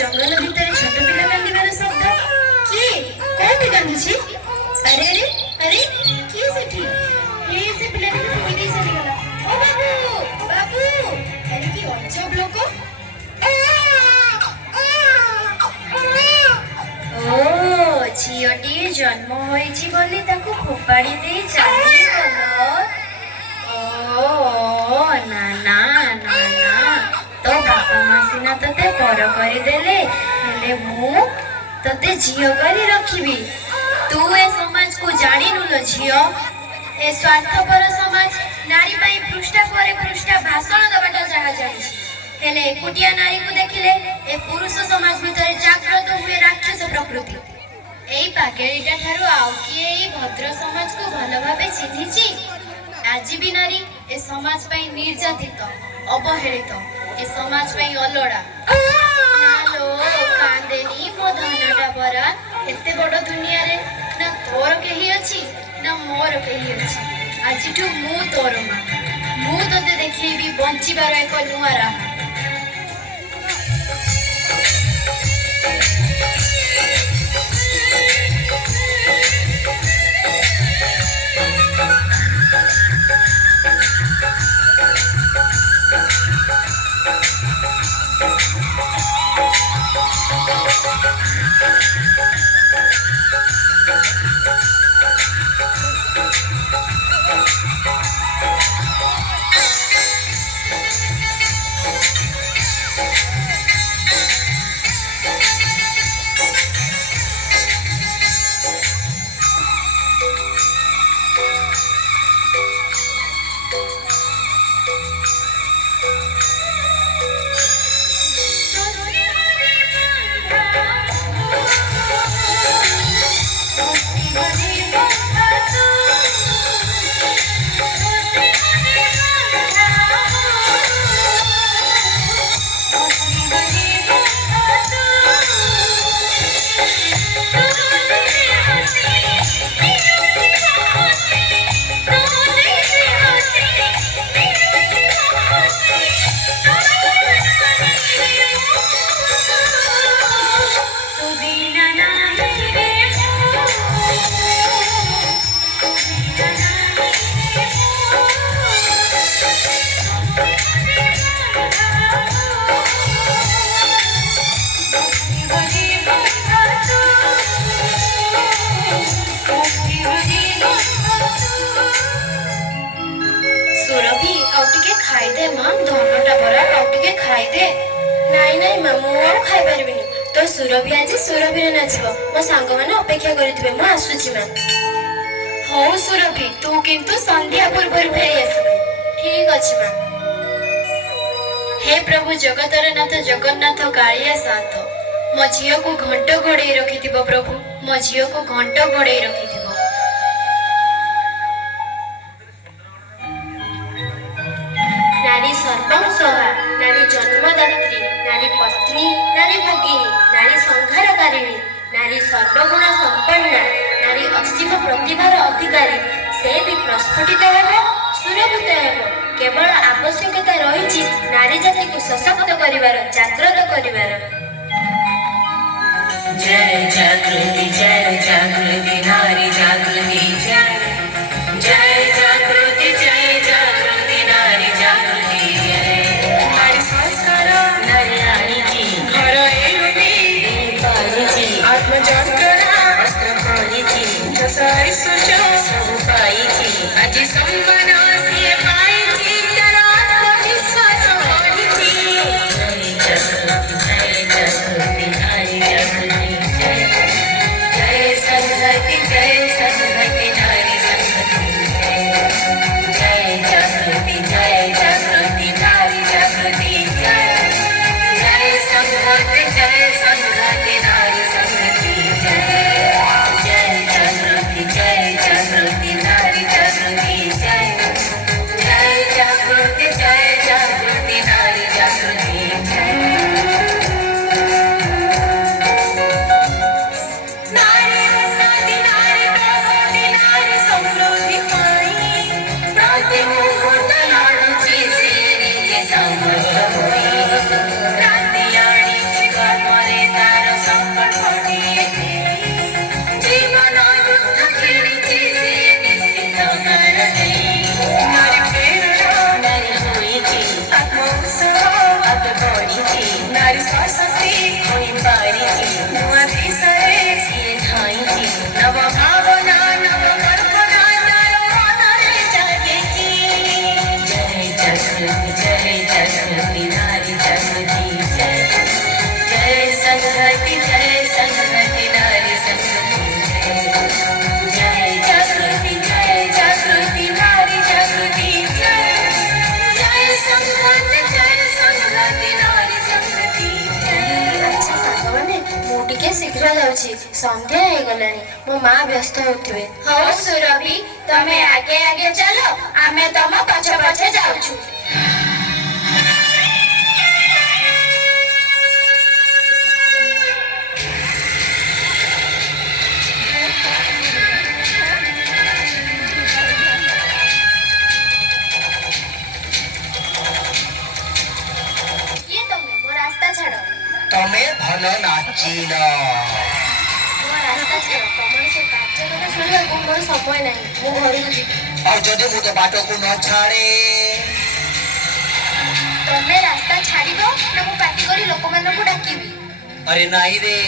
जंगल भितर छोट पिला कांदिबार शब्द किए कोठी कांदुछि अरे अरे अरे किए सेठी हे से पिलाटी ठोकी देई चली गला ओ बाबू बाबू अरे की अजब लोक ओ झियोटी जन्म होईची बोली ताकू फोपाड़ी देई चली गलो ओ ना ना ना ना तो बापा माँ सीना तते पर करदेले हेले मु तते झियो करी रखिबी तू ए समाज को जानी नुलो झियो ए स्वार्थपर समाज नारी पाई पृष्ठा पर पृष्ठा भाषण दबाटा जहा जानी हेले एकुटिया नारी को देखिले ए पुरुष समाज भीतर जागृत हुए राक्षस प्रकृति एई पाकेळीटा ठारू आउ किए एई भद्र समाज को भलो भाबे चिन्हिची आज भी नारी ए समाज पाई निर्यातित अवहेलित ए समाज पाई अलड़ा नालो कांदेनी मो धनटा परा एते बड़ दुनिया रे ना तोर केही अछि ना मोर केही अछि आजिठू मु तोर मा मु तते देखिबी बंचिबार एक नुआ राह तो सुरभि आज सुरभि नाचब मो सांग मैंने अपेक्षा करेंगे मु आसुची मां हो सुरभि तू किंतु संध्या पूर्व फेरी आसबे ठीक अछि मां हे प्रभु जगतर नाथ जगन्नाथ कालिया साथ मो झियो को घंट घोड़े रखिथिबो प्रभु मो झियो को घंट घोड़े रखिथिबो नारी सर्वं सहा नारी जन्मदात्री नारी पत्नी नारी भगिनी नारी संहारकारिणी नारी सर्वगुण संपन्ना नारी असीम प्रतिभार अधिकारी से भी प्रस्फुटित हेब सुरभित हेब केवल आवश्यकता रही नारी जाति को सशक्त करिवार जागृत करिवार जय जागृति नारी जागृति जय जय जागृति नारी जागृति जय नारी संस्कार नारी रानी की घर एलुनी पाली आत्मजात करा वस्त्र पाली सारी सुचो सब पाई आज संबना से पाई तेरा आत्मविश्वास पाली जय जागृति नारी जागृति जय संगति नारी जागृति नारी जागृति जय जय संघति नारी संघति जय जागृति नारी जागृति जय जय संघति नारी संघति जय। ଆଚ୍ଛା ସାଙ୍ଗମାନେ ମୁଁ ଟିକେ ଶୀଘ୍ର ଯାଉଛି ସନ୍ଧ୍ୟା ହେଇଗଲାଣି ମୋ ମା ବ୍ୟସ୍ତ ହେଉଥିବେ। ହଉ ସୁରଭି ତମେ ଆଗେ ଆଗେ ଚାଲ ଆମେ ତମ ପଛେ ପଛେ ଯାଉଛୁ। କିଏ ତମେ ମୋ ରାସ୍ତା ଛାଡ଼ ତମେ ଭଲ ନାଚିଲ। ମୋ ରାସ୍ତା ଛାଡ଼ ତମର ସେ କାର୍ଯ୍ୟ କଥା ଶୁଣିବାକୁ ମୋର ସମୟ ନାହିଁ ମୁଁ ଘରକୁ ଯିବି। ଆଉ ଯଦି ମୁଁ ତ ବାଟକୁ ନ ଛାଡ଼େ? ତମେ ରାସ୍ତା ଛାଡ଼ିବ ନା ମୁଁ ପାଟି କରି ଲୋକମାନଙ୍କୁ ଡାକିବି? ଆରେ ନାଇଁ ରେ,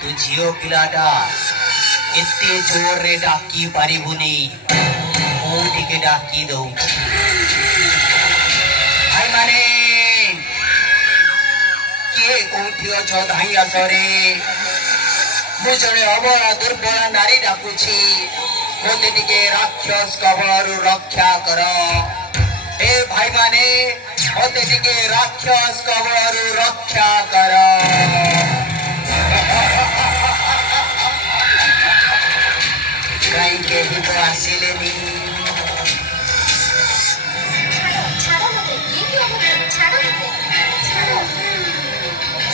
ତୁ ଝିଅ ପିଲାଟା ଏତେ ଜୋରରେ ଡାକି ପାରିବୁନି, ମୁଁ ଟିକେ ଡାକି ଦଉଛି। ଭାଇମାନେ କିଏ କୋଉଠି ଅଛ ଧାଇଁ ଆସରେ। ମୁଁ ଜଣେ ଅବଳା ଦୁର୍ବଳା ନାରୀ ଡାକୁଛି, ମୋତେ ଟିକେ ରାକ୍ଷସ କବଳରୁ ରକ୍ଷା କର। ଏ ଭାଇମାନେ ମୋତେ ଟିକେ ରାକ୍ଷସ କବଳରୁ ରକ୍ଷା କର। କାହିଁ କେହି ତ ଆସିଲେନି। ଛାଡ଼ ମୋତେ ଇଏ କି ଅବସ୍ଥା ଛାଡ଼ ମୋତେ ଛାଡ଼।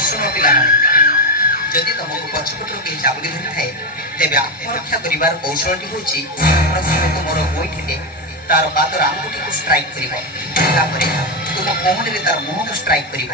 ଶୁଣ ପିଲାମାନେ, ଯଦି ତମକୁ ପଛପଟରୁ କେହି ଚାବୁଡ଼ି ଧରିଥାଏ ତେବେ ଆତ୍ମରକ୍ଷା କରିବାର କୌଶଳଟି ହେଉଛି ପ୍ରଥମେ ତୁମର ଗୋଇଠିରେ ତାର ପାଦର ଆଙ୍ଗୁଠିକୁ ଷ୍ଟ୍ରାଇକ୍ କରିବ, ତାପରେ ତୁମ ପହଣ୍ଡିରେ ତାର ମୁହଁକୁ ଷ୍ଟ୍ରାଇକ୍ କରିବ।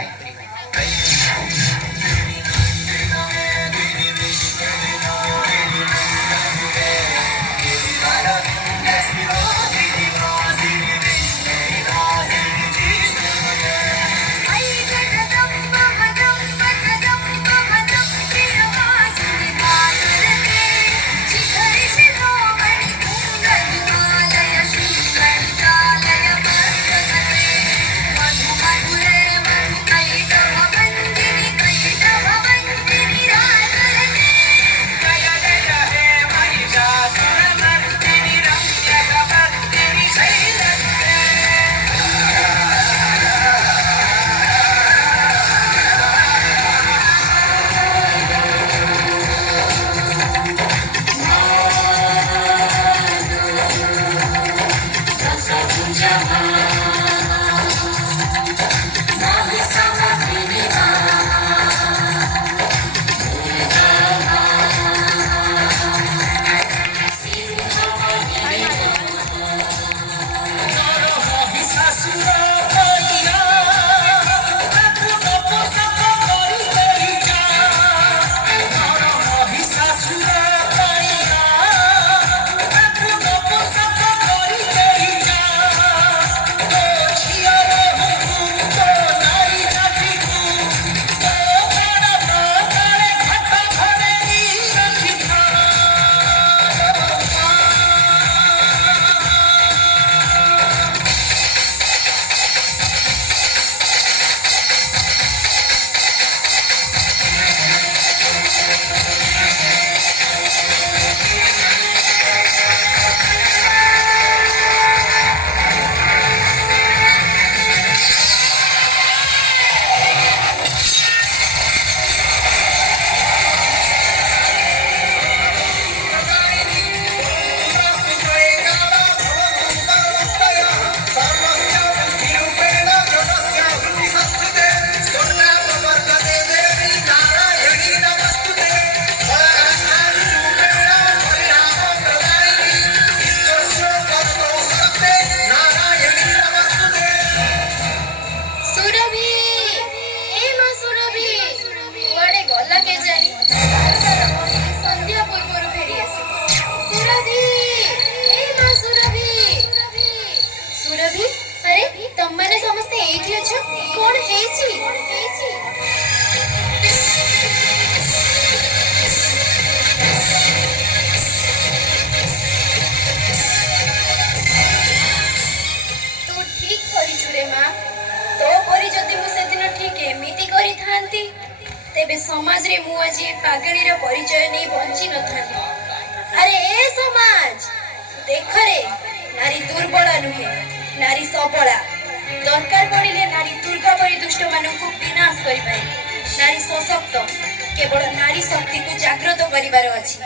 ଏମିତି କରିଥାନ୍ତି ତେବେ ସମାଜରେ ମୁଁ ଆଜି ଏ ପାଗଳୀର ପରିଚୟ ନେଇ ବଞ୍ଚି ନଥାନ୍ତି। ଆରେ ଏ ସମାଜ ଦେଖରେ, ନାରୀ ଦୁର୍ବଳ ନୁହେଁ, ନାରୀ ସବଳା। ଦରକାର ପଡ଼ିଲେ ନାରୀ ଦୁର୍ଗା ପରି ଦୁଷ୍ଟମାନଙ୍କୁ ବିନାଶ କରିପାରେ। ନାରୀ ସଶକ୍ତ, କେବଳ ନାରୀ ଶକ୍ତିକୁ ଜାଗ୍ରତ କରିବାର ଅଛି।